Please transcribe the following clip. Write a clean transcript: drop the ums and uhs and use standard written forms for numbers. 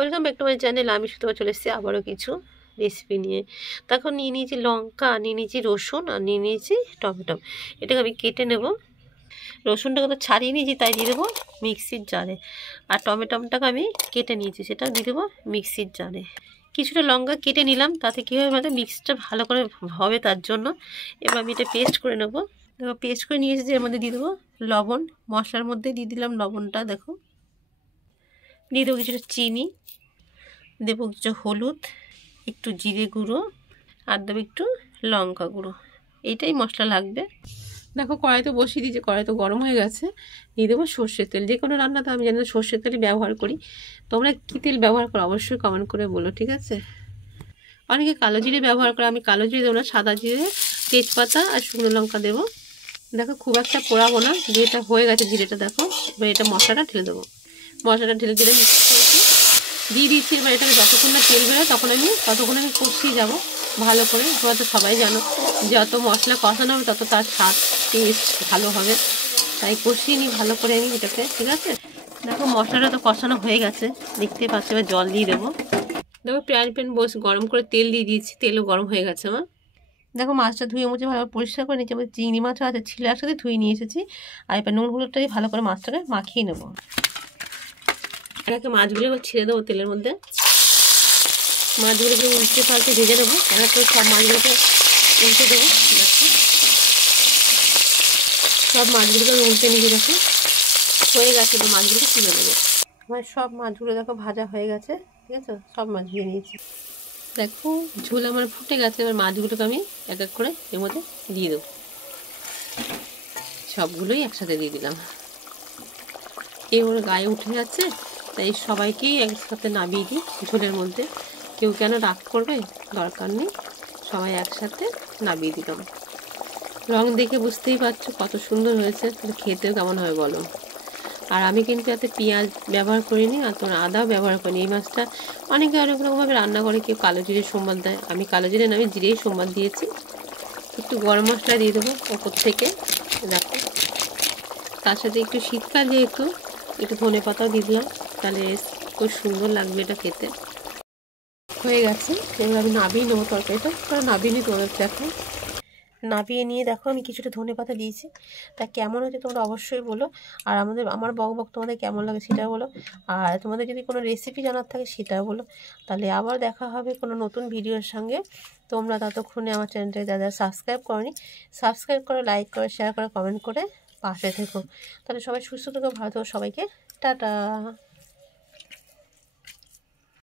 Welcome back to my channel. আমি শুধু চলে এসেছি আবারও কিছু রেসিপি নিয়ে। তখন নিয়ে নিয়েছি লঙ্কা, নিয়ে নিয়েছি রসুন আর নিয়ে নিয়েছি টমেটো। এটাকে আমি কেটে নেব। রসুনটাকে তো ছাড়িয়ে নিয়েছি, তাই দিয়ে দেবো মিক্সির জারে। আর টমেটোটাকে আমি কেটে নিয়েছি, সেটাও দিয়ে দেবো মিক্সির জারে। কিছুটা লঙ্কা কেটে নিলাম, তাতে কী হবে মানে মিক্সটা ভালো করে হবে, তার জন্য এবার আমি এটা পেস্ট করে নেবো। দেখো পেস্ট করে নিয়ে এসেছি, এর মধ্যে দিয়ে দেবো লবণ। মশলার মধ্যে দিয়ে দিলাম লবণটা, দেখো দিয়ে দেবো কিছুটা চিনি, দেবো কিছু হলুদ, একটু জিরে গুঁড়ো আর দেবো একটু লঙ্কা গুঁড়ো। এইটাই মশলা লাগবে। দেখো কড়াই তো বসিয়ে দিয়েছি, কড়াই তো গরম হয়ে গেছে। দিয়ে দেবো সর্ষের তেল। যে কোনো রান্নাতে আমি জানি না সর্ষের তেলই ব্যবহার করি। তোমরা কী তেল ব্যবহার করো অবশ্যই কমেন্ট করে বলো, ঠিক আছে? অনেকে কালো জিরে ব্যবহার করে, আমি কালো জিরে দেবো না, সাদা জিরে, তেজপাতা আর শুকনো লঙ্কা দেবো। দেখো খুব একটা পোড়াবো না, দিয়ে এটা হয়ে গেছে জিরেটা। দেখো এবার এটা মশলাটা ঢেলে দেবো। মশলাটা ঢেলে দিলে দিয়ে দিচ্ছি। এবার এটাকে যতক্ষণ না তেল বেরোয় ততক্ষণ আমি কষিয়ে যাবো ভালো করে। তোমরা তো সবাই জানো যত মশলা কষানো হবে তত তার স্বাদ টেস্ট ভালো হবে, তাই কষিয়ে নিই ভালো করে আমি এটাকে, ঠিক আছে? দেখো মশলাটা তো কষানো হয়ে গেছে, দেখতে পাচ্ছি। এবার জল দিয়ে দেবো। দেখো ফ্রাইং প্যান গরম করে তেল দিয়ে দিয়েছি, তেলও গরম হয়ে গেছে আমার। দেখো মাছটা ধুয়ে মুছে ভালো পরিষ্কার করে নিয়েছি। আমাদের চিংড়ি মাছও আছে, ছিলে একসাথে ধুয়ে নিয়ে এসেছি। আর এবার নুন হলুদটা দিয়ে ভালো করে মাছটাকে মাখিয়ে নেবো। এটাকে মাছগুলো এবার ছেড়ে দেবো তেলের মধ্যে। মাছগুলোকে উল্টে পাল্টে ভেজে দেবো। এক করে সব মাছগুলোকে উল্টে দেবো। দেখো সব মাছগুলোকে উল্টে নিয়ে দেখো হয়ে গেছে। এবার মাছগুলোকে তুলে দেবো। আমার সব মাছগুলো দেখো ভাজা হয়ে গেছে, ঠিক আছে? সব মাছ দিয়ে নিয়েছি। দেখো ঝোল আমার ফুটে গেছে। এবার মাছগুলোকে আমি এক এক করে এর মধ্যে দিয়ে দেবো। সবগুলোই একসাথে দিয়ে দিলাম। ওর গায়ে উঠে যাচ্ছে, তাই সবাইকেই একসাথে নামিয়ে দিই ঝোলের মধ্যে। কেউ কেন রাগ করবে, দরকার নেই, সবাই একসাথে নামিয়ে দিলাম। রং দেখে বুঝতেই পারছো কত সুন্দর হয়েছে, তাহলে খেতেও কেমন হবে বলো। আর আমি কিন্তু এতে পেঁয়াজ ব্যবহার করিনি, আর তোমার আদাও ব্যবহার করিনি। এই মাছটা অনেকে অনেক রকমভাবে রান্না করে, কেউ কালো জিরে সম্বাদ দেয়, আমি কালো জিরে না, আমি জিরেই সম্বাদ দিয়েছি। একটু গরম মশলা দিয়ে দেবো ওপর থেকে, দেখো। তার সাথে একটু শীতকাল যেহেতু একটু ধনে পাতাও দিয়ে দিলাম, তাহলে খুব সুন্দর লাগবে এটা খেতে। হয়ে গেছে, এবার আমি নাবিয়ে নেবো তরকারিটা। কারণ নাবিয়ে নিই, তোমাদের দেখো নাবিয়ে নিয়ে দেখো আমি কিছুটা ধনে পাতা দিয়েছি। তা কেমন হচ্ছে তোমরা অবশ্যই বলো। আর আমার বক তোমাদের কেমন লাগে সেটাও বলো। আর তোমাদের যদি কোনো রেসিপি জানার থাকে সেটাও বলো। তাহলে আবার দেখা হবে কোনো নতুন ভিডিওর সঙ্গে। তোমরা ততক্ষণে আমার চ্যানেলটাকে যারা সাবস্ক্রাইব করোনি, সাবস্ক্রাইব করো, লাইক করো, শেয়ার করো, কমেন্ট করে পাশে থেকো। তাহলে সবাই সুস্থ থেকো, ভালো থেকো। সবাইকে টাটা।